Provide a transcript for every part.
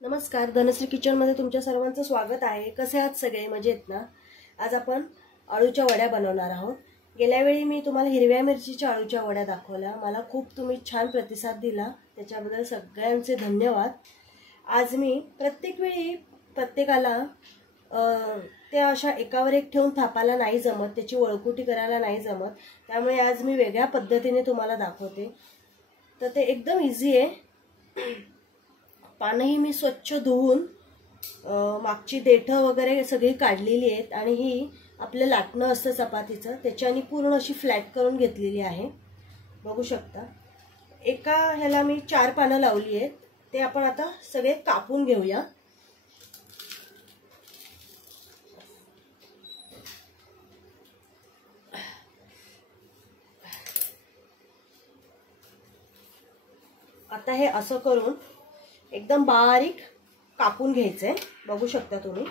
नमस्कार, धनश्री किचनमध्ये तुमच्या सर्वांचं स्वागत आहे। कसे आहात सगळे? मजेत ना? आज आपण आळूच्या वड्या बनवणार आहोत। गेल्या वेळी मी तुम्हाला हिरव्या मिरचीच्या आळूच्या वड्या दाखवल्या, मला खूप तुम्ही छान प्रतिसाद दिला, त्याच्याबद्दल सगळ्यांचे धन्यवाद। आज मी प्रत्येक वेळी प्रत्येकाला त्या अशा एकावर एक ठेवून थापायला नाही जमत, त्याची वळकुटी करायला नाही जमत, त्यामुळे आज मी वेगळ्या पद्धतीने तुम्हाला दाखवते। तर ते एकदम इझी आहे। पानही मी स्वच्छ धुवून मागची देठं वगैरे सगळी काढलेली आहेत आणि ही आपलं लाटणं असतं चपातीचं, त्याच्याने पूर्ण अशी फ्लॅट करून घेतलेली आहे। बघू शकता, एका ह्याला मी 4 पानं लावली आहेत। ते आपण आता सगळे कापून घेऊया। आता हे असं करून एकदम बारीक कापून घ्यायचंय। बघू शकता तुम्ही,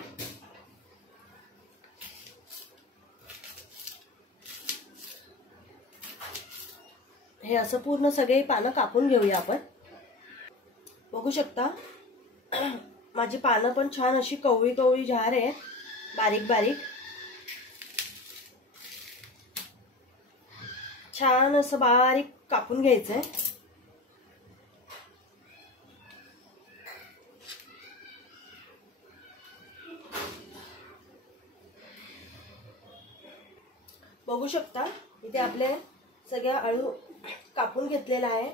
हे असं पूर्ण सगळे पानं कापून घेऊया आपण। बघू शकता माझी पानं पण छान अशी कवळी कवळी झार आहे, बारीक बारीक छान असं बारीक कापून घ्यायचंय। बघू शकता इथे आपले सगळ्या आळू कापून घेतलेला आहे।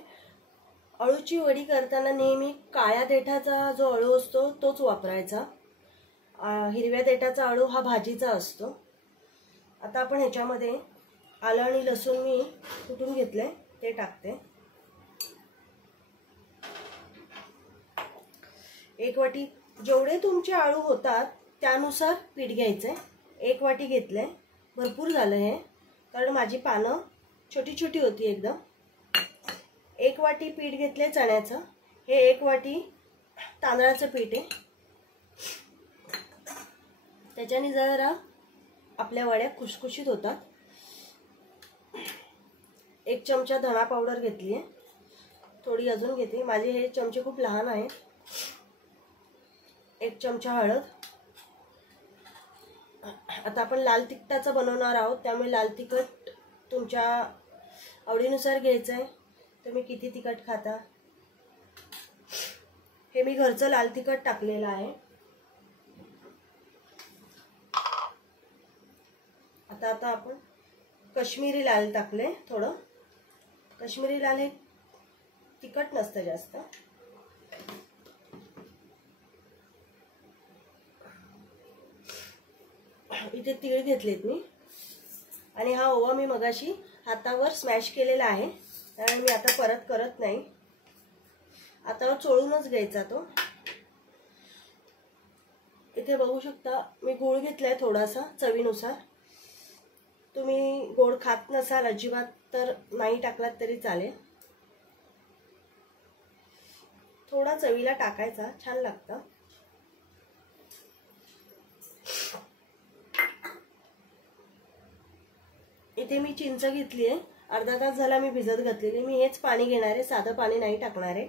आळूची वडी करताना नेहमी काळ्या देठाचा जो आळू असतो तोच वापरायचा, हिरव्या देठाचा आळू हा भाजीचा असतो। आता आपण ह्याच्यामध्ये आलं आणि लसूण मी कुटून घेतले ते टाकते। 1 वाटी, जेवढे तुमचे आळू होतात त्यानुसार पीठ घ्यायचंय। 1 वाटी घेतले, भरपूर झालं हे, कारण माझी पानं छोटी छोटी होती एकदम। 1 वाटी पीठ घेतले चण्याचं, हे 1 वाटी तांदळाचं पीठ आहे, त्याच्याने जरा आपल्या वड्या खुशखुशीत होतात। 1 चमचा धना पावडर घेतली आहे, थोडी अजून घेते, माझे हे चमचे खूप लहान आहेत। 1 चमचा हळद। आता आपण लाल तिखटाचं बनवणार आहोत, त्यामुळे लाल तिखट तुमच्या आवडीनुसार घ्यायचं आहे, तुम्ही किती तिखट खाता। हे मी घरचं लाल तिखट टाकलेलं आहे। आता आपण काश्मीरी लाल टाकले थोडं। काश्मीरी लाल हे तिखट नसतं जास्त। इथे तीळ घेतलेत मी, आणि हा ओवा मी मगाशी हातावर स्मॅश केलेला आहे, त्यामुळे मी आता परत करत नाही, हातावर चोळूनच घ्यायचा तो। इथे बघू शकता मी गूळ घेतलाय थोडासा चवीनुसार, तुम्ही गोड खात नसाल अजिबात तर नाही टाकलात तरी चालेल, थोडा चवीला टाकायचा, छान लागतं। इथे मी चिंच घेतली आहे, अर्धा तास झाला मी भिजत घातलेली, मी हेच पाणी घेणार आहे, साधं पाणी नाही टाकणार आहे।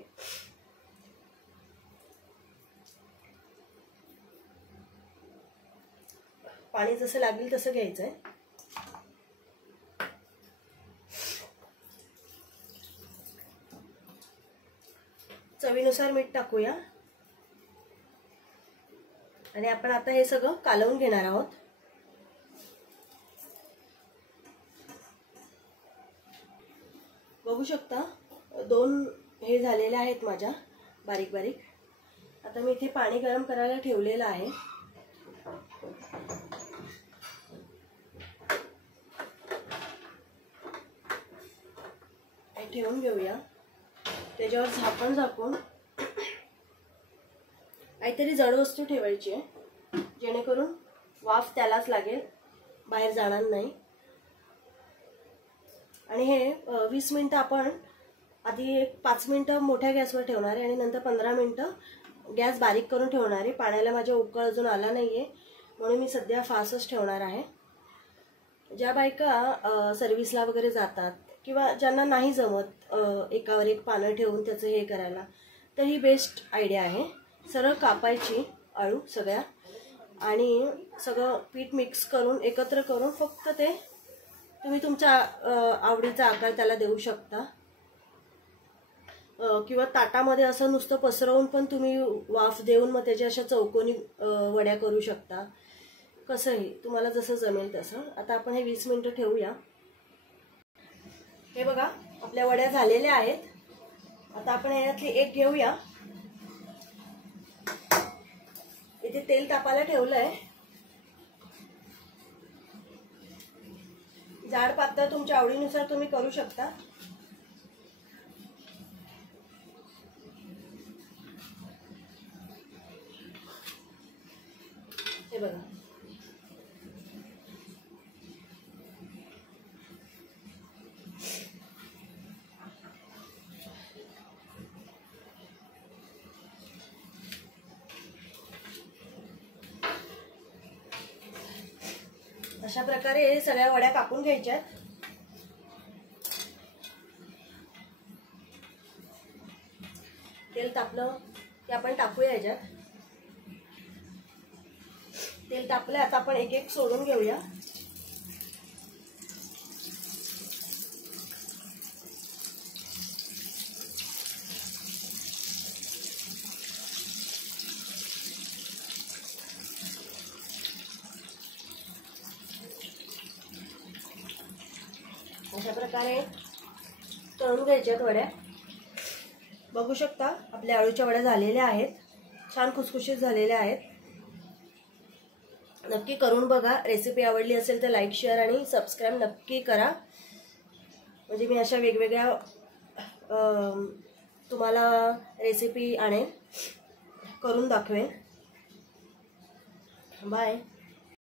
पाणी जसं लागेल तसं घ्यायचंय। चवीनुसार मीठ टाकूया, आणि आपण आता हे सगळं कालवून घेणार आहोत। बघू शकता 2 हे झालेले आहेत माझ्या बारीक बारीक। आता मी इथे पाणी गरम करायला ठेवलेलं आहे, हे ठेवून घेऊया। त्याच्यावर झाकण झाकून काहीतरी जड वस्तू ठेवायची आहे, जेणेकरून वाफ त्यालाच लागेल, बाहेर जाणार नाही। आणि हे 20 मिनिटं आपण आधी 5 मिनिटं मोठ्या गॅसवर ठेवणार आहे, आणि नंतर 15 मिनिटं गॅस बारीक करून ठेवणार आहे। पाण्याला माझ्या उकळ अजून आला नाहीये, म्हणून मी सध्या फास्टच ठेवणार आहे। ज्या बायका सर्व्हिसला वगैरे जातात किंवा ज्यांना नाही जमत एकावर एक पानं ठेवून त्याचं हे करायला, तर ही बेस्ट आयडिया आहे। सरळ कापायची आळू सगळ्या आणि सगळं पीठ मिक्स करून एकत्र करून फक्त ते तुम्ही तुमच्या आवडीचा आकार त्याला देऊ शकता किंवा ताटामध्ये असं नुसतं पसरवून पण तुम्ही वाफ देऊन मग त्याच्या अशा चौकोनी वड्या करू शकता, कसंही तुम्हाला जसं जमेल तसं. आता आपण हे 20 मिनिटं ठेवूया. हे बघा आपल्या वड्या झालेल्या आहेत. आता आपण यातली एक घेऊया. इथे तेल तापायला ठेवलंय. जाड पातळ तुमच्या आवडीनुसार तुम्ही करू शकता. हे बघा अशा प्रकारे सगळ्या वड्या कापून घ्यायच्या. तेल तापलं की आपण टाकूया याच्यात. तेल तापलं. आता आपण एक एक सोडून घेऊया. अशा प्रकारे तळून घ्यायच्यात वड्या. बघू शकता आपल्या आळूच्या वड्या झालेल्या आहेत. छान खुसखुशीत झालेल्या आहेत. नक्की करून बघा. रेसिपी आवडली असेल तर लाईक, शेअर आणि सबस्क्राईब नक्की करा. म्हणजे मी अशा वेगवेगळ्या तुम्हाला रेसिपी आणेन, करून दाखवेन. बाय.